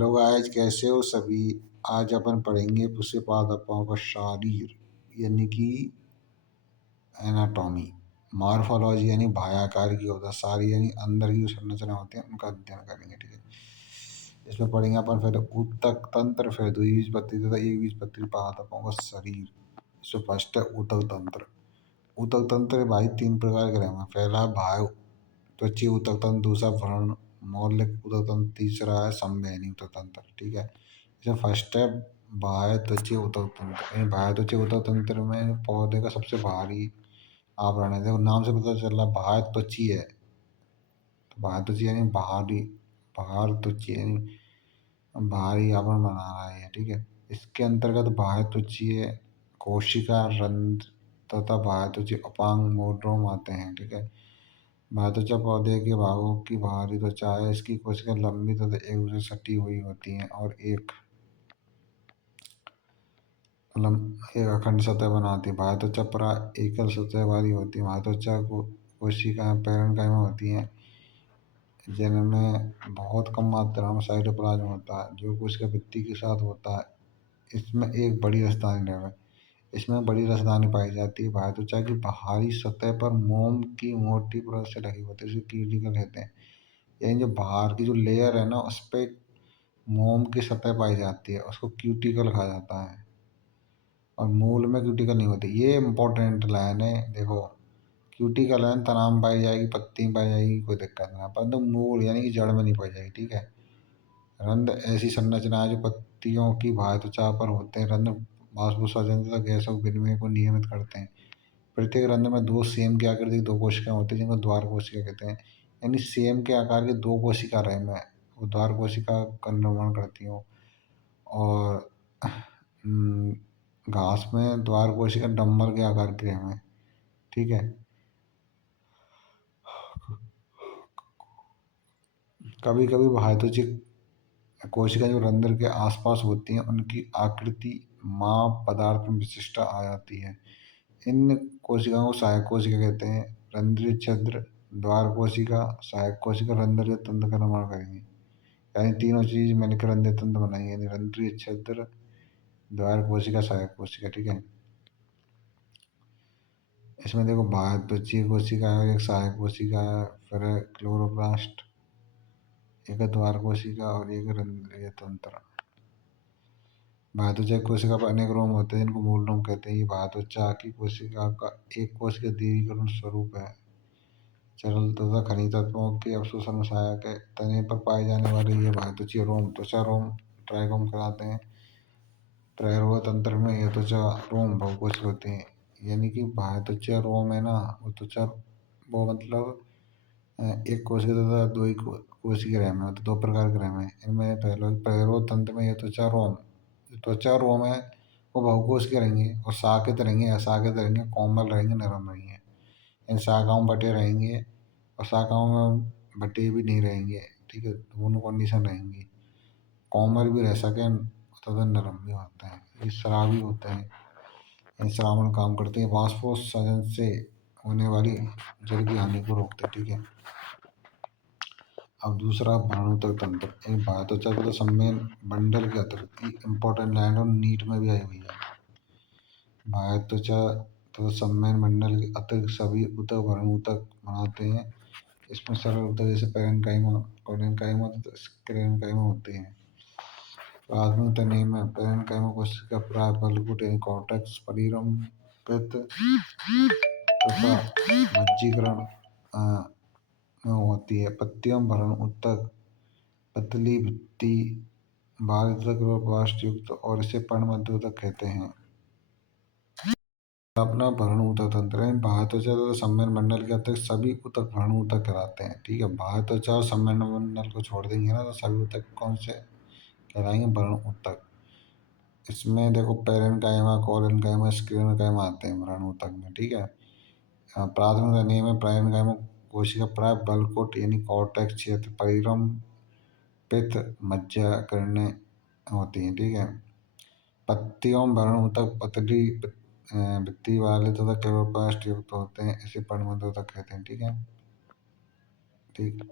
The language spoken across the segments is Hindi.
हेलो गाइस, कैसे हो सभी। आज अपन पढ़ेंगे पुष्यपादपों का शारीर यानी कि एनाटॉमी। मॉर्फोलॉजी यानी बाह्याकार की होता है, सारी यानी अंदर की जो संरचना होती है उनका अध्ययन करेंगे। ठीक है, इसमें पढ़ेंगे अपन फिर ऊतक तंत्र, फिर द्विबीजपत्री तथा एकबीजपत्री पादपों का शरीर। इसमें फर्स्ट है ऊतक तंत्र। ऊतक तंत्र भाई तीन प्रकार के रहेंगे। पहला बाह्य त्वचीय ऊतक तंत्र, दूसरा व्रण मौलिक ऊतक तंत्र, तीसरा है संवहनी ऊतक तंत्र। ठीक है, इसमें फर्स्ट है बाह्य त्वचीय ऊतक तंत्र। बाह्य त्वचीय ऊतक तंत्र में पौधे का सबसे बाहरी आवरण है। देखो नाम से पता चल रहा है बाह्य त्वचीय है, तो बाह्य त्वचीय यानी बाहरी, बाहर त्वचीय यानी बाहरी आवरण बना रहा है। ठीक है, इसके अंतर्गत बाह्य त्वचीय कोशिका, रंध्र तथा बाह्य त्वचीय उपांग मोड्रोम आते हैं। ठीक है, बाह्य त्वचा पौधे के भागों की बाहरी त्वचा है। इसकी कोशिका लंबी तथा एक दूसरे से सटी हुई होती हैं और एक अखंड सतह बनाती है। बाह्य त्वचा प्राय एकल सतह वाली होती है। बाह्य त्वचा को कोशिकाएं पैरेन्काइमा होती हैं, जिनमें बहुत कम मात्रा में साइटोप्लाज्म होता है जो कोशिका भित्ति के साथ होता है। इसमें एक बड़ी राजधानी है, इसमें बड़ी राजधानी पाई जाती है। बाह्य त्वचा की बाहरी सतह पर मोम की मोटी परत से ढकी होती है, इसे क्यूटिकल कहते हैं। यानी जो बाहर की जो लेयर है ना, उस पर मोम की सतह पाई जाती है, उसको क्यूटिकल कहा जाता है। और मूल में क्यूटिकल नहीं होती। ये इंपॉर्टेंट लाइन है, देखो क्यूटिकल है तनाम पाई जाएगी, पत्ती पाई जाएगी, कोई दिक्कत नहीं, परंतु मूल यानी कि जड़ में नहीं पाई जाएगी। ठीक है, रंध्र ऐसी संरचना है जो पत्तियों की बाह्य त्वचा पर होते हैं। रंध्र वाष्पोत्सर्जन तथा गैसों के विनिमय को नियमित करते हैं। प्रत्येक रंध्र में दो सेम के आकृति की दो कोशिकाएं होती हैं, जिनको द्वार कोशिका कहते हैं। यानी सेम के आकार की दो कोशिका रहे में वो द्वार कोशिका का निर्माण करती हूँ। और घास में द्वार कोशिका डंबल के आकार की रहे में। ठीक है, कभी कभी बाह्यत्वचीय कोशिका जो रंध्र के आसपास होती हैं उनकी आकृति माप पदार्थ में विशिष्ट आ जाती है। इन कोशिकाओं को सहायक कोशिका कहते हैं। रंध्रीय छिद्र, द्वार कोशिका, सहायक कोशिका रंध्रीय तंत्र का निर्माण करेंगे। यानी तीनों चीज मिलकर रंध्रीय तंत्र बनाएंगे, यानी रंध्रीय छिद्र, द्वार कोशिका, सहायक कोशिका। ठीक है, इसमें देखो बाह्यत्वचीय कोशिका है, एक सहायक कोशिका है, फिर है क्लोरोप्लास्ट, एक है द्वार कोशिका और एक रंध्रीय तंत्र। बाह्यत्वचा कोशिका पर अनेक रोम होते हैं, जिनको मूल रोम कहते हैं। ये बाह्यत्वचा की कोशिका का एक कोशिका दीर्घीकरण स्वरूप है। तरल तथा खनिज तत्वों के अवशोषण में सहायक है। तने पर पाए जाने वाले ये बाह्यत्वचीय रोम त्वचा रोम ट्राइकोम कहलाते हैं। त्रैरोह तंत्र में ये त्वचा रोम बहुकोशिक होते हैं। यानी कि बाह्यत्वचा रोम है ना, वो त्वचा वो मतलब एक कोशिका तथा दो ही कोशिका रहम है, तो दो प्रकार के रहम है। इनमें पहले त्रैरोह तंत्र में ये त्वचा रोम है, वो बहुकोशिकीय रहेंगे और शाखित रहेंगे, अशाखित रहेंगे, कोमल रहेंगे, नरम रहेंगे। इन शाखाओं में बटे रहेंगे और शाखाओं में बटे भी नहीं रहेंगे। ठीक है, दोनों कंडीशन रहेंगी, कोमल भी रह सके तथा नरम भी होते हैं। ये स्रावी होते हैं, इन श्रावण काम करते हैं, वाष्पोत्सर्जन से होने वाली जल की हानि को रोकते हैं। ठीक है, अब दूसरा भाणुतक तंत्र। एक बाह्यत्वचा तथा संवहन मंडल के अतिरिक्त इम्पोर्टेंट लाइन और नीट में भी आई हुई है। बाह्यत्वचा तथा संवहन मंडल के अतिरिक्त सभी ऊतक भाणुतक बनाते हैं। इसमें सरल ऊतक जैसे पैरेन्काइमा, कोलेन्काइमा तथा स्क्लेरेन्काइमा होते हैं। प्राथमिक तने में पैरेन्काइमा कोशिका प्राय बल्कुट यानी कॉर्टेक्स, परिरम, पित्त तथा मज्जीकरण में होती है। पत्तियों भरण ऊतक पतली भित्ति बाहरी तथा क्लोरोप्लास्ट युक्त और इसे पर्णमध्य ऊतक कहते हैं। अपना भरण ऊतक तंत्र है। बाह्य त्वचा तथा संवहन मंडल के अतिरिक्त सभी ऊतक भरण ऊतक कहलाते हैं। ठीक है, बाह्य त्वचा और संवहन मंडल को छोड़ देंगे ना, तो सभी ऊतक कौन से कहलाएंगे? भरण ऊतक। इसमें देखो पैरेन्काइमा, कोलेन्काइमा, स्क्लेरेन्काइमा आते हैं भरण ऊतक में। ठीक है, प्राथमिक तने में पैरेन्काइमा कोशिका प्राय बल्कुट यानी कॉर्टेक्स क्षेत्र, परिरम, पित्त, मज्जाकर्ण होती हैं। ठीक है, पत्तियों भरण ऊतक पतली भित्ति वाले तथा क्लोरोप्लास्ट युक्त होते हैं, इसे पर्णमध्य ऊतक कहते हैं। ठीक है, ठीक।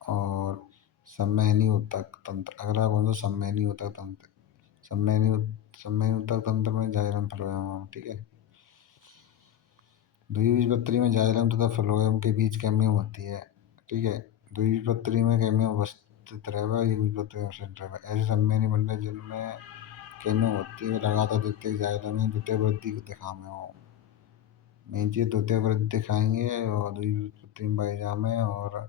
और सम्मेहनी ऊतक तंत्र। अगला कौन सा? सम्मेहनी ऊतक तंत्र। सम्मेहनी सम्मेहनी ऊतक तंत्र में जाइलम फ्लोएम, ठीक है। द्विबीजपत्री में जाइलम तथा फ्लोएम के बीच कैम्बियम होती है, ठीक है। द्विबीजपत्री में कैम्बियम उपस्थित रहेगा, एक बीजपत्री में एब्सेंट रहेगा। ऐसे सम्मेहनी मंडल जिनमें कैम्बियम होती है वे लगातार द्वितीयक जाइलम में द्वितीय वृद्धि दिखाने हो। मेन चीज द्वितीय वृद्धि दिखाएंगे और द्विबीजपत्री में बाइजाम है और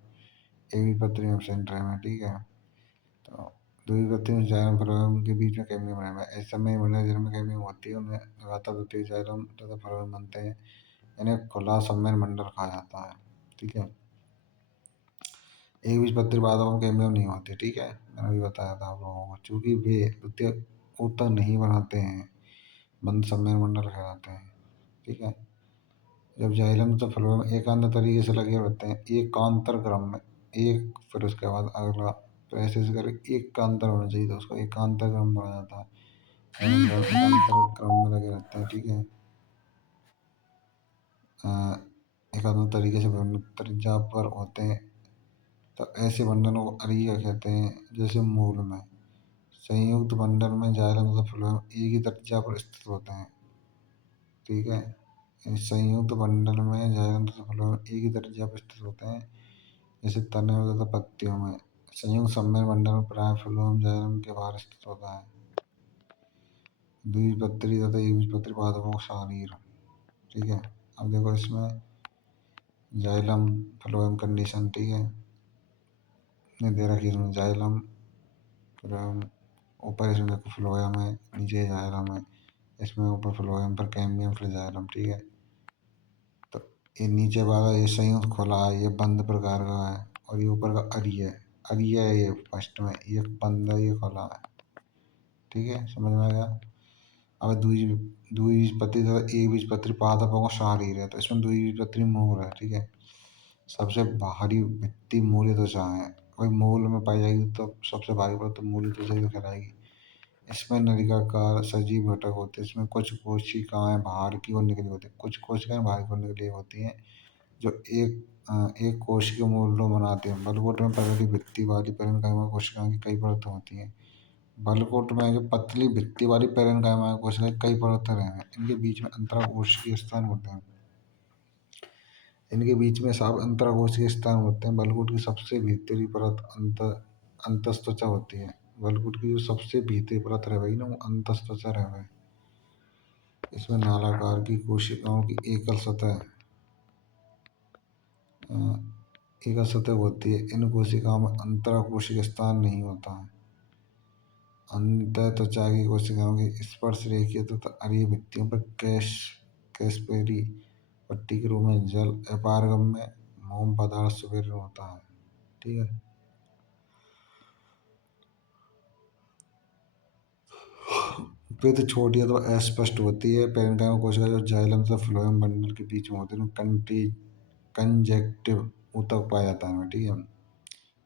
एक बीजपत्री में एब्सेंट रहेगा, ठीक है। तो द्विबीजपत्री में जाइलम फ्लोएम के बीच में कैम्बियम रहेगा। ऐसे सम्मेहनी मंडल जिनमें कैम्बियम होती है उन्हें लगातार द्वितीयक जाइलम तथा फ्लोएम बनते हैं, इन्हें खुला सम्मेलन मंडल कहा जाता है, ठीक है। एक बीजपत्री पादपों में कैम्बियम नहीं होते, ठीक है, मैंने अभी बताया था आप लोगों को, चूंकि वे द्वितीय ऊतक नहीं बनाते हैं, बंद सम्मेलन मंडल कहलाते हैं, ठीक है। जब जाइलम तो फ्लोएम एकांतर तरीके से लगे होते हैं एकांतर क्रम में, एक फिर उसके बाद अगला, तो ऐसे करके एकांतर होना चाहिए, तो उसको एकांतर क्रम बोला जाता है। एकांतर क्रम में लगे रहते हैं, ठीक है। एकांतर तरीके से त्रिज्या पर होते हैं, तो ऐसे बंधनों को अरीय कहते हैं। जैसे मूल में संयुक्त बंडल में जाइलम तथा फ्लोएम एक ही त्रिज्या पर स्थित होते हैं, ठीक है। इस संयुक्त बंडल में जाइलम तथा फ्लोएम एक ही त्रिज्या पर स्थित होते हैं, जैसे तने तथा पत्तियों में। संयुक्त सम्मेलन बंडल में प्राय फ्लोएम जाइलम के बाहर स्थित होता है। द्विबीजपत्री तथा एकबीजपत्री पादपों का शरीर, ठीक है। अब देखो इसमें जाइलम फ्लोएम कंडीशन, ठीक है, ने दे रखी है इसमें जाइलम फ्लोएम, ऊपर इसमें देखो फ्लोएम है, नीचे जाइलम है, इसमें ऊपर फ्लोएम पर कैम्बियम फिर जाइलम, ठीक है। तो ये नीचे वाला ये संयुक्त खुला है, ये बंद प्रकार का है, और ये ऊपर का अरीय है, अरीय है ये फर्स्ट में, ये बंद है, ये खुला है, ठीक है, समझ में आ गया। अब द्विबीजपत्री तथा एकबीजपत्री पादपों का शरीर है, तो इसमें द्विबीजपत्री मूल है, ठीक है। सबसे बाहरी भित्ति मूल त्वचा है, कोई मूल में पाई जाएगी तो सबसे भारी पड़े तो मूल त्वचा ही तो कहलाएगी। इसमें नलिकाकार सजीव घटक होते हैं, इसमें कुछ कोशिकाएं बाहर की ओर निकली होती हैं, कुछ कोशिकाएं बाहर की ओर निकली होती हैं जो एक कोश के मूल को बनाते हैं। बलकोट में पतली भित्ति वाली पैरेन्काइमा कोशिकाओं की कई परतें होती हैं। बलकोट में जो पतली भित्ति वाली पैरेन्काइमा कोशिकाएं कई परतें हैं, इनके बीच में अंतराकोशिकीय स्थान होते हैं। इनके बीच में साफ अंतराकोशिकीय स्थान होते हैं। बलकुट की सबसे भीतरी परत अंतस्त्वचा होती है। बलकुट की जो सबसे भीतरी परत रहेगी ना वो अंतस्त्वचा रहेगी। इसमें नालाकार की कोशिकाओं की एकल सतह होती है। इन कोशिकाओं में अंतराकोशिकीय स्थान नहीं होता है। अंतःत्वचा की कोशिकाओं की स्पर्श रेखीय तथा अरीय भित्तियों पर कैस्पेरी पट्टी के रूप में जल अपारगम्य मोम पदार्थ सुवेर्ण होता है, ठीक है। पित्त छोटी अथवा अस्पष्ट होती है। पैरेन्काइमा कोशिका जो जाइलम तथा फ्लोएम बंडल के बीच में होती है कंजेक्टिव ऊतक पाया जाता है, ठीक है,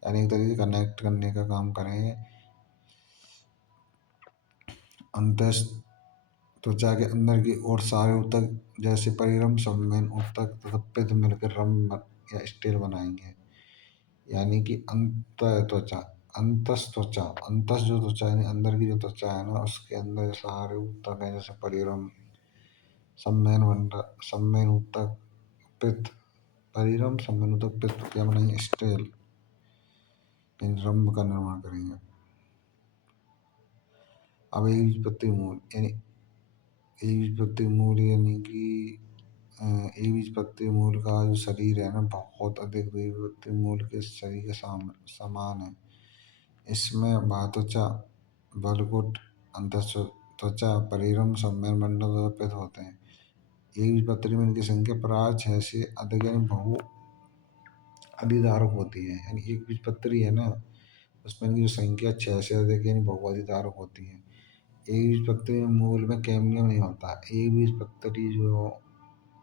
यानी एक तरीके से कनेक्ट करने का काम करेंगे। अंतस त्वचा के अंदर की ओर सारे ऊतक जैसे परिरम सम्मेलन ऊतक तथा पित्त मिलकर रम या स्टेल बनाएंगे, यानी कि अंत त्वचा अंतस त्वचा अंतस जो त्वचा यानी अंदर की जो त्वचा है ना उसके अंदर सारे ऊतक है, जैसे परिरम सम्मेलन ऊतक पित्त, परिरम सम्मेलन ऊतक पित्त क्या बनाएंगे? स्टेल, इन रंभ का निर्माण करेंगे। अब एकबीजपत्री मूल यानी एकबीजपत्री मूल यानी कि एकबीजपत्री मूल का जो शरीर है ना बहुत अधिक द्विबीजपत्री मूल के शरीर के समान है। इसमें बाह्यत्वचा, बलकुट, अंतःत्वचा, परिरम, सम्मेलन मंडल तथा पित्त होते हैं। एकबीजपत्री में इनकी संख्या प्राय 6 से अधिक यानी बहु अधिधारक होती है। यानी एकबीजपत्री है ना उसमें इनकी जो संख्या 6 से अधिक यानी बहु अधिधारक होती है। एकबीजपत्री मूल में कैम्बियम नहीं होता। एकबीजपत्री जो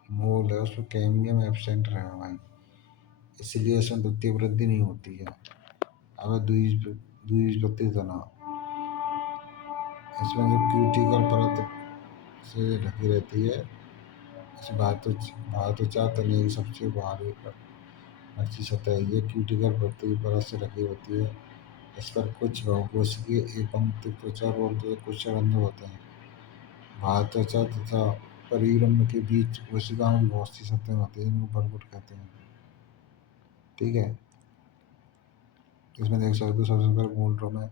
मूल है उसमें कैम्बियम एब्सेंट रहेगा भाई, इसलिए इसमें द्वितीय वृद्धि नहीं होती है। अब द्विबीजपत्री तना, इसमें जो क्यूटिकल परत से ढकी रहती है, इसे बाह्यत्वचा तने की सबसे बाहरी नकली सतह ये क्यूटिकल परत की परत से ढकी होती है। इस पर कुछ बहुकोशिकीय एवं त्वचा रोग कुछ रंध्र होते हैं। बाह्य त्वचा तथा परिरंध्र के बीच कोशिकाओं की बहुत सी सतहें होती हैं जिनको बलकुट कहते हैं। ठीक है, इसमें देख सकते हो सबसे पहले मूल रो में,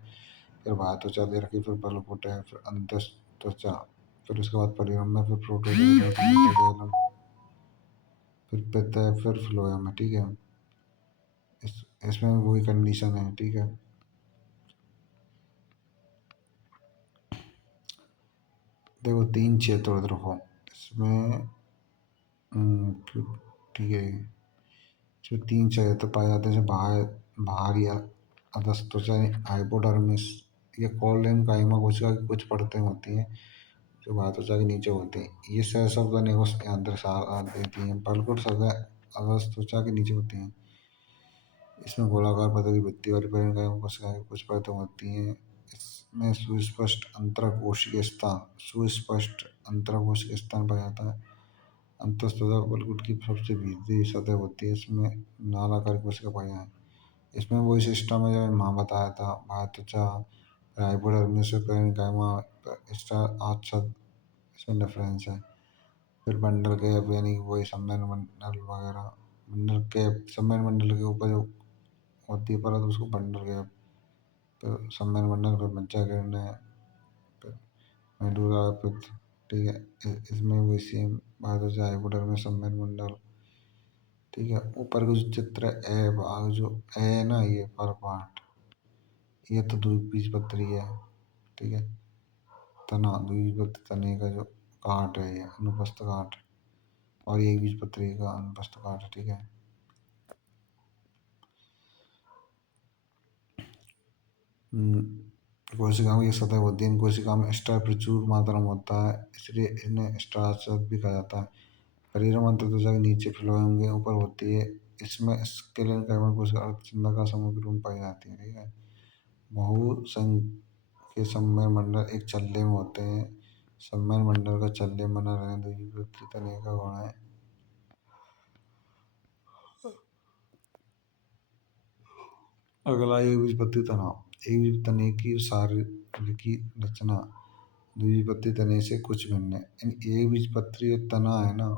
फिर बाह्य त्वचा दे रखी, फिर बलकुट है, फिर अंत त्वचा, फिर उसके बाद परिरंध्र में, फिर प्रोटोजोयम, फिर पित्त है, फिर फ्लोएम है। ठीक है, इसमें वही कंडीशन है। ठीक है, देखो तीन क्षेत्र देखो इसमें। ठीक है, जो तीन क्षेत्र पाए जाते हैं, जो बाहर या अधस त्वचा हाइपोडर्मिस, ये कॉलम काइमा कोशिका की कुछ परतें होती हैं जो बाह्य त्वचा के नीचे होती हैं। ये सहस्राब्द निकोस के अंदर देती हैं। बलकुट सतह अधस त्वचा के नीचे होती हैं। इसमें गोलाकार पतली भित्ति वाली पेरेंकाइमा कोशिकाएं की कुछ परतें होती हैं। इसमें सुस्पष्ट अंतराकोशिकीय स्थान पाया जाता है। अंतःस्थित बलकुट की सबसे भीतरी सतह होती है, इसमें नालाकार कोशिका पाई जाए। इसमें वही सिस्टम है जो मैंने वहाँ बताया था। बाह्य त्वचा, हाइपोडर्मिस, पेरेन्काइमा, स्टार आच्छादित, इसमें डिफरेंस है। फिर बंडल गैप यानी कि वही सम्मेलन मंडल वगैरह। बंडल गैप सम्मेलन मंडल के ऊपर जो होती है परत उसको बंडल गैप, फिर सम्मेलन मंडल, फिर मज्जा गिरना है, फिर मेडुला, फिर ठीक है। इसमें वही सेम बात हो जाए हाइपोडर्मिस सम्मेलन मंडल। ठीक है, ऊपर का जो चित्र है भाग जो है ना, ये पर पार्ट, ये तो द्विबीजपत्री है। ठीक है, तना द्विबीजपत्री तने का जो काट है ये अनुप्रस्थ काट, और ये बीजपत्री का अनुप्रस्थ काट है। ठीक है, कोशिका में ये सतह होती है। इन कोशिका में स्टार प्रचुर मात्रा में होता है, इसलिए इन्हें स्टार्च भी कहा जाता है। परिरम अंतःत्वचा के नीचे फ्लोएम के ऊपर होती है। इसमें स्केलेटल कार्बन कोशिका अर्धचंद्राकार का समग्र रूप पाई जाती है। ठीक है, बहुसंख्य सम्मेलन मंडल एक चल्ले में होते हैं। सम्मेलन मंडल का चल्ले बना रहने द्विबीजपत्री तने का गुण है। अगला एकबीजपत्री तनाव। एकबीजपत्री तने की शारीरिकी रचना द्विबीजपत्री तने से कुछ भिन्न है। इन एकबीजपत्री जो तना है ना,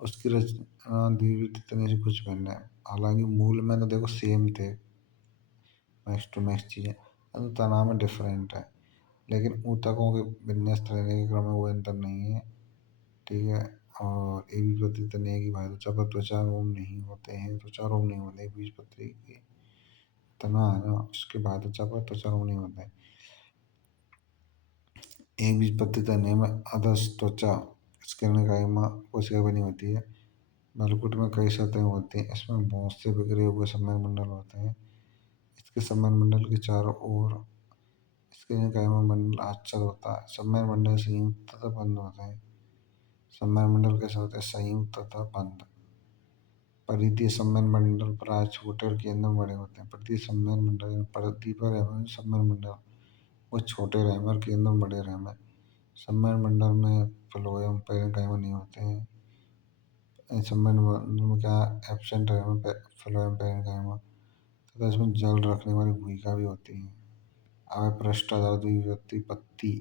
उसकी रचना द्विबीजपत्री तने से कुछ भिन्न है। हालांकि मूल में तो देखो सेम थे, मैक्स टू मैक्स चीज़ें, तो तनाव में डिफरेंट है। लेकिन ऊतकों के विन्यास रहने के क्रम में वो अंतर नहीं है। ठीक है, और एकबीजपत्री तने की बाह्य त्वचा पर त्वचा रोग नहीं होते हैं, त्वचा रोग नहीं होते। एकबीजपत्री की तना है ना, उसके बाह्य त्वचा पर त्वचा रोग नहीं होते। एकबीजपत्री तने में अधस त्वचा स्क्लेरेन्काइमा कोशिका बनी होती है। बलकुट में कई सतहें होती हैं, इसमें बहुत से बिखरे हुए सम्मेलन मंडल होते हैं। इसके सम्मेलन मंडल के चारों ओर स्क्लेरेन्काइमा मंडल आच्छादित होता है। सम्मेलन मंडल संयुक्त तथा बंद होते हैं। सम्मेलन मंडल कैसे होते हैं? संयुक्त तथा बंद। परिधीय सम्मेलन मंडल प्राय छोटे और केंद्र में बड़े होते हैं। परिधीय सम्मेलन मंडल परिधि पर सम्मेलन मंडल वो छोटे रहम और केंद्र में बड़े रहम है। सम्मेलन मंडल में फ्लोएम पेरेन्काइमा नहीं होते हैं। सम्मेलन मंडल में क्या एब्सेंट रहम फ्लोएम पेरेन्काइमा, तथा इसमें जल रखने वाली भूमिका भी होती है। अब पृष्ठाधार द्विबीजपत्री पत्ती,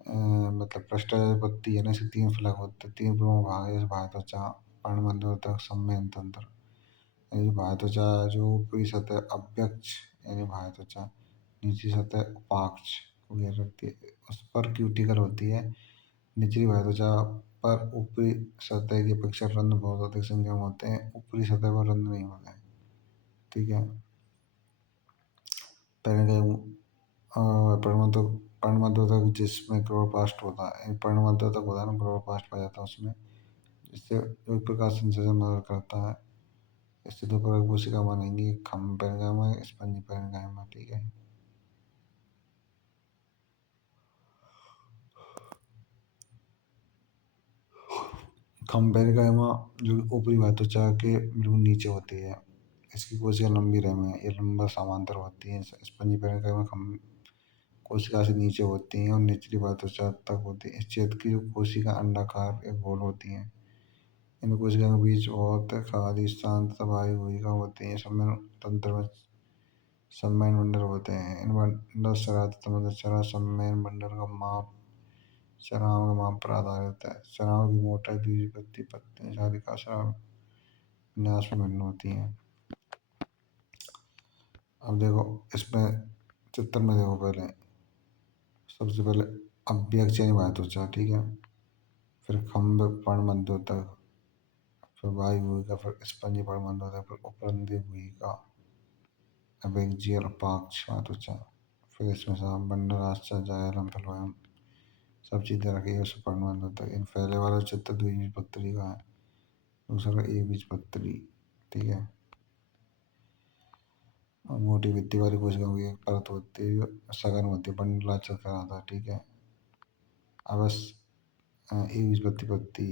मतलब पृष्ठाधार पत्ती है ना, इसके तीन फलक होते हैं। तीन प्रमुख भाग है, बाह्य त्वचा, पर्णमध्य सम्मेलन तंत्र। यानी बाह्य त्वचा जो ऊपरी सतह अव्यक्ष यानी बाह्य त्वचा, निचली सतह उपाक्ष को घेर रखती है, उस पर क्यूटिकल होती है। निचली बाह्य त्वचा पर ऊपरी सतह की अपेक्षा रंध्र बहुत अधिक संख्या में होते हैं, ऊपरी सतह पर रंध्र नहीं होते हैं। ठीक है, पर्णमध्य जिसमें क्लोरोप्लास्ट होता है, पर्णमध्य तक होता है ना, क्लोरोप्लास्ट पाया जाता है उसमें, जिससे एक प्रकाश संश्लेषण मदद करता है। इससे दो प्रकार की कोशिका बनेंगी, खम्भ पेरेन्काइमा, स्पंजी पेरेन्काइमा। ठीक है, खम्भ पेरेन्काइमा जो ऊपरी बाह्य त्वचा के बिल्कुल नीचे होती है। इसकी कोशिका लंबी रहम है, ये लंबा समांतर होती है। स्पंजी पेरेन्काइमा खम्भ कोशिका से नीचे होती हैं और निचली बाह्य त्वचा तक होती है। इस क्षेत्र की जो कोशिका अंडाकार या गोल होती हैं। इन कोशिकाओं के बीच बहुत खाली स्थान तथा वायु भूमिका होती है। सम्मेलन तंत्र में सम्मेलन बंडल होते हैं। इन बंडल शरारत मतलब चरा सम्मेलन बंडल का माप शराब का माप पर आधारित है। शराब की मोटाई 2 पत्ती शादी का शराब विन्यास में भिन्न होती है। अब देखो इसमें चित्र में देखो पहले सबसे पहले अभ्यक्षय वायुत्वचा, ठीक है, फिर खम्भ पर्णमध्योतक, फिर वायु भूमिका, फिर स्पंजी पर्णमध्योतक, फिर उपरंदी भूमिका अभिज्ञल पाक्ष वायुत्वचा, फिर इसमें साहब बंडल आश्चर्य जायलम फिलोयम सब चीज़ें रखी है उस पर्णमध्योतक। इन पहले वाला चित्र द्विबीजपत्री का है, दूसरा एक बीजपत्री, ठीक है। और मोटी भित्ति वाली कोशिकाओं की एक परत होती है सघन होती है, बंडलाचार कहलाता है, ठीक है। अब एक बीजपत्री पत्ती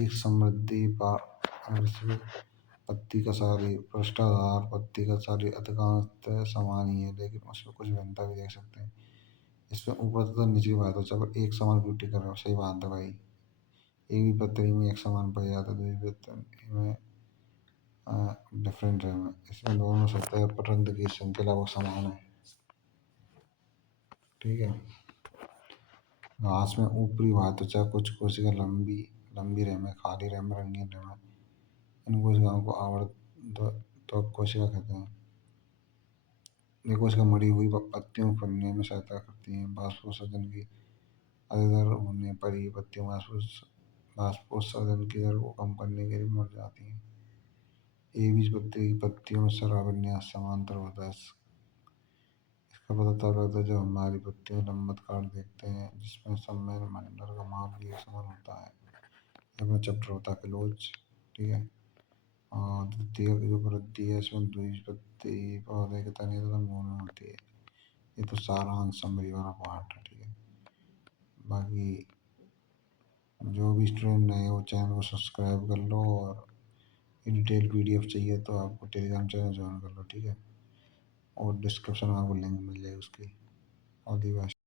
एक समृद्धि पत्ती का सारी पृष्ठाधार पत्ती का सारी अधिकांशतः समान ही है, लेकिन उसमें कुछ भिन्नता भी देख सकते हैं। इसमें ऊपर तथा नीचे बात हो पर एक समान ब्यूटी कर रहा हो, सही बात है भाई। एक भी पत्री में एक समान पाई जाता है, दूसरी पत्री में डिफरेंट है। इसमें दोनों सतह परंत की संख्या लगभग समान है, ठीक है। घास में ऊपरी भाग त्वचा कुछ कोशिका लंबी लंबी रेमे खाली रेमे रंगीन रेमे, इन कोशिकाओं को आवर्त त्वक कोशिका कहते हैं। ये कोशिका मरी हुई पत्तियों को फैलने में सहायता करती हैं। बाष्पोत्सर्जन की अधिक होने पर ही पत्तियां बाष्पोत्सर्जन की दर को कम करने के लिए मर जाती हैं। एक बीजपत्री की पत्तियों में शराविन्यास समांतर होता है। इसका पता तब लगता है जब हमारी पत्तियों लंबत काट देखते हैं, जिसमें सम्मेलन मंडल का माप भी एक समान होता है। ये अपना चैप्टर होता है क्लोज, ठीक है। और द्वितीय जो वृद्धि है इसमें द्विबीजपत्री पौधे के तने तथा मूल में होती है। ये तो सारांश समरी वाला पार्ट है, ठीक है। बाकी जो भी स्टूडेंट नए हो चैनल को सब्सक्राइब कर लो, और डिटेल पीडीएफ चाहिए तो आपको टेलीग्राम चैनल ज्वाइन कर लो, ठीक है। और डिस्क्रिप्शन में आपको लिंक मिल जाएगी उसकी। All the best.